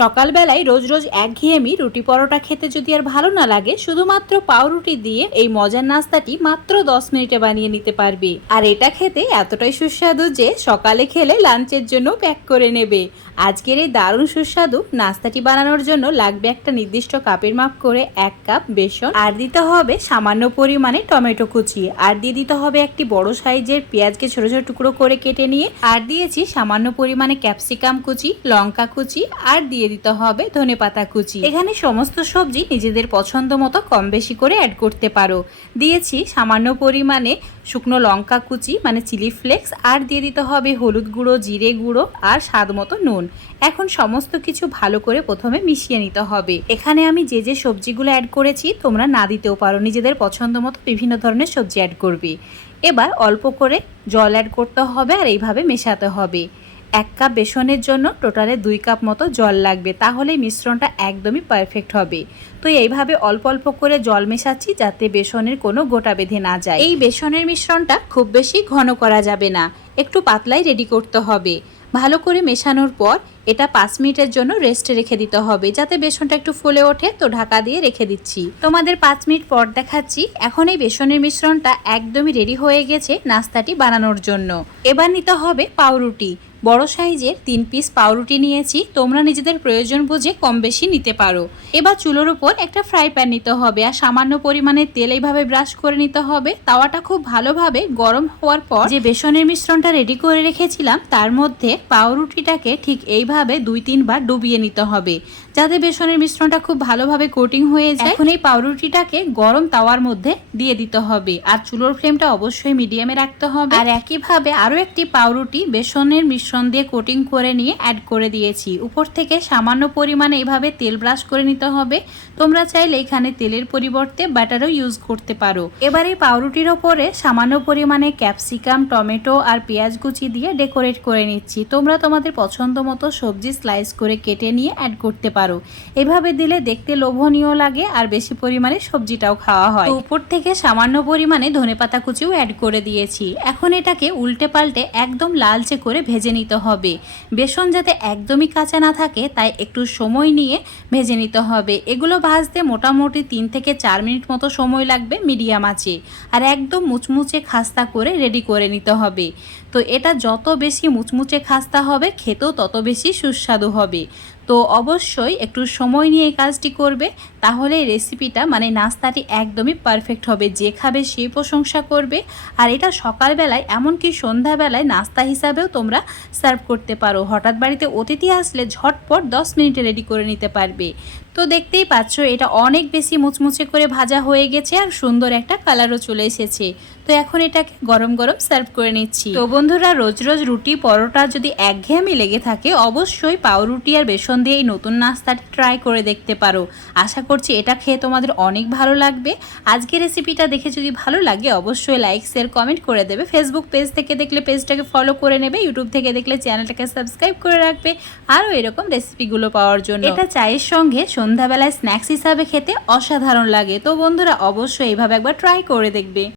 সকালবেলায় রোজ রোজ একঘেয়েমি রুটি পরোটা খেতে যদি আর ভালো না লাগে, শুধুমাত্র পাউরুটি দিয়ে এই মজার নাস্তাটি মাত্র দশ মিনিটে বানিয়ে নিতে পারবে। আর এটা খেতে এতটাই সুস্বাদু যে সকালে খেলে লাঞ্চের জন্য প্যাক করে নেবে। আজকের এই দারুণ সুস্বাদু নাস্তাটি বানানোর জন্য লাগবে একটা নির্দিষ্ট কাপের মাপ করে এক কাপ বেসন, আর দিতে হবে সামান্য পরিমাণে টমেটো কুচি, আর দিয়ে দিতে হবে একটি বড় সাইজের পেঁয়াজকে ছোট ছোট টুকরো করে কেটে নিয়ে, আর দিয়েছি সামান্য পরিমাণে ক্যাপসিকাম কুচি, লঙ্কা কুচি, আর দিয়ে দিতে হবে ধনেপাতা কুচি। এখানে সমস্ত সবজি নিজেদের পছন্দ মতো কম বেশি করে অ্যাড করতে পারো। দিয়েছি সামান্য পরিমাণে শুকনো লঙ্কা কুচি মানে চিলি ফ্লেক্স, আর দিয়ে দিতে হবে হলুদ গুঁড়ো, জিরে গুঁড়ো, আর স্বাদ মতো নুন। এখন সমস্ত কিছু ভালো করে প্রথমে মিশিয়ে নিতে হবে। এখানে আমি যে যে সবজিগুলো অ্যাড করেছি, তোমরা না দিতেও পারো। নিজেদের পছন্দ মতো বিভিন্ন ধরনের সবজি অ্যাড করবে। এবার অল্প করে জল অ্যাড করতে হবে, আর এইভাবে মেশাতে হবে। এক কাপ বেসনের জন্য টোটালে দুই কাপ মতো জল লাগবে তাহলে মিশ্রণটা একদমই পারফেক্ট হবে। তো এইভাবে অল্প অল্প করে জল মেশাচ্ছি যাতে বেসনের কোনো গোটা বেঁধে না যায়। এই বেসনের মিশ্রণটা খুব বেশি ঘন করা যাবে না, একটু পাতলাই রেডি করতে হবে। ভালো করে মেশানোর পর এটা পাঁচ মিনিটের জন্য রেস্টে রেখে দিতে হবে। যাতে বেসনটা একটু ফুলে ওঠে, তো ঢাকা দিয়ে রেখে দিচ্ছি। তোমাদের পাঁচ মিনিট পর দেখাচ্ছি, এখন এই বেসনের মিশ্রণটা একদমই রেডি হয়ে গেছে নাস্তাটি বানানোর জন্য। এবার নিতে হবে পাউরুটি। বড় সাইজের তিন পিস পাউরুটি নিয়েছি, তোমরা নিজেদের প্রয়োজন বুঝে কম বেশি নিতে পারো। এবার চুলোর উপর একটা ফ্রাই প্যান নিতে হবে, আর সামান্য পরিমাণে তেল এইভাবে ব্রাশ করে নিতে হবে। তাওয়াটা খুব ভালোভাবে গরম হওয়ার পর যে বেসনের মিশ্রণটা রেডি করে রেখেছিলাম, তার মধ্যে পাউরুটিটাকে ঠিক এইভাবে দুই তিনবার ডুবিয়ে নিতে হবে। যাতে বেসনের মিশ্রণটা খুব ভালোভাবে কোটিং হয়ে যায় এখন এই পাউরুটিটাকে গরম তাওয়ার মধ্যে দিয়ে দিতে হবে। আর চুলোর ফ্লেমটা অবশ্যই মিডিয়ামে রাখতে হবে। আর একইভাবে আরও একটি পাউরুটি বেসনের মিশ্রণ দিয়ে কোটিং করে নিয়ে অ্যাড করে দিয়েছি। উপর থেকে সামান্য পরিমাণে এভাবে তেল ব্রাশ করে নিতে হবে। তোমরা চাইলে এখানে তেলের পরিবর্তে ব্যাটারও ইউজ করতে পারো। এবার এই পাউরুটির ওপরে সামান্য পরিমাণে ক্যাপসিকাম টমেটো আর পেঁয়াজ কুচি দিয়ে ডেকোরেট করে নিচ্ছি। তোমরা তোমাদের পছন্দ মতো সবজি স্লাইস করে কেটে নিয়ে অ্যাড করতে পারো। এভাবে দিলে দেখতে লোভনীয় লাগে আর বেশি পরিমাণে সবজিটাও খাওয়া হয়। উপর থেকে সামান্য পরিমাণে ধনেপাতা কুচিও অ্যাড করে দিয়েছি। এখন এটাকে উল্টে পাল্টে একদম লালচে করে ভেজে নিতে হবে। বেসন যাতে একদমই কাঁচা না থাকে, তাই একটু সময় নিয়ে ভেজে নিতে হবে। এগুলো ভাজতে মোটামুটি তিন থেকে চার মিনিট মতো সময় লাগবে মিডিয়াম আঁচে। আর একদম মুচমুচে খাস্তা করে রেডি করে নিতে হবে। তো এটা যত বেশি মুচমুচে খাস্তা হবে, খেতেও তত বেশি সুস্বাদু হবে তো অবশ্যই একটু সময় নিয়ে এই কাজটি করবে, তাহলে রেসিপিটা মানে নাস্তাটি একদমই পারফেক্ট হবে, যে খাবে সে প্রশংসা করবে। আর এটা সকালবেলায়, এমনকি সন্ধ্যাবেলায় নাস্তা হিসাবেও তোমরা সার্ভ করতে পারো। হঠাৎ বাড়িতে অতিথি আসলে ঝটপট দশ মিনিটে রেডি করে নিতে পারবে। তো দেখতেই পাচ্ছ, এটা অনেক বেশি মুচমুচে করে ভাজা হয়ে গেছে আর সুন্দর একটা কালারও চলে এসেছে। তো এখন এটাকে গরম গরম সার্ভ করে নিচ্ছি। তো বন্ধুরা, রোজ রোজ রুটি, পরোটা যদি একঘেয়েমি লেগে থাকে, অবশ্যই পাউরুটি আর বেসন দিয়ে এই নতুন নাস্তাটি ট্রাই করে দেখতে পারো। আশা করছি এটা খেয়ে তোমাদের অনেক ভালো লাগবে। আজকে রেসিপিটা দেখে যদি ভালো লাগে, অবশ্যই লাইক শেয়ার কমেন্ট করে দেবে। ফেসবুক পেজ থেকে দেখলে পেজটাকে ফলো করে নেবে ইউটিউব থেকে দেখলে চ্যানেলটাকে সাবস্ক্রাইব করে রাখবে। আরও এরকম রেসিপিগুলো পাওয়ার জন্য। এটা চায়ের সঙ্গে সন্ধ্যাবেলায় স্ন্যাক্স হিসাবে খেতে অসাধারণ লাগে। তো বন্ধুরা, অবশ্যই এইভাবে একবার ট্রাই করে দেখবে।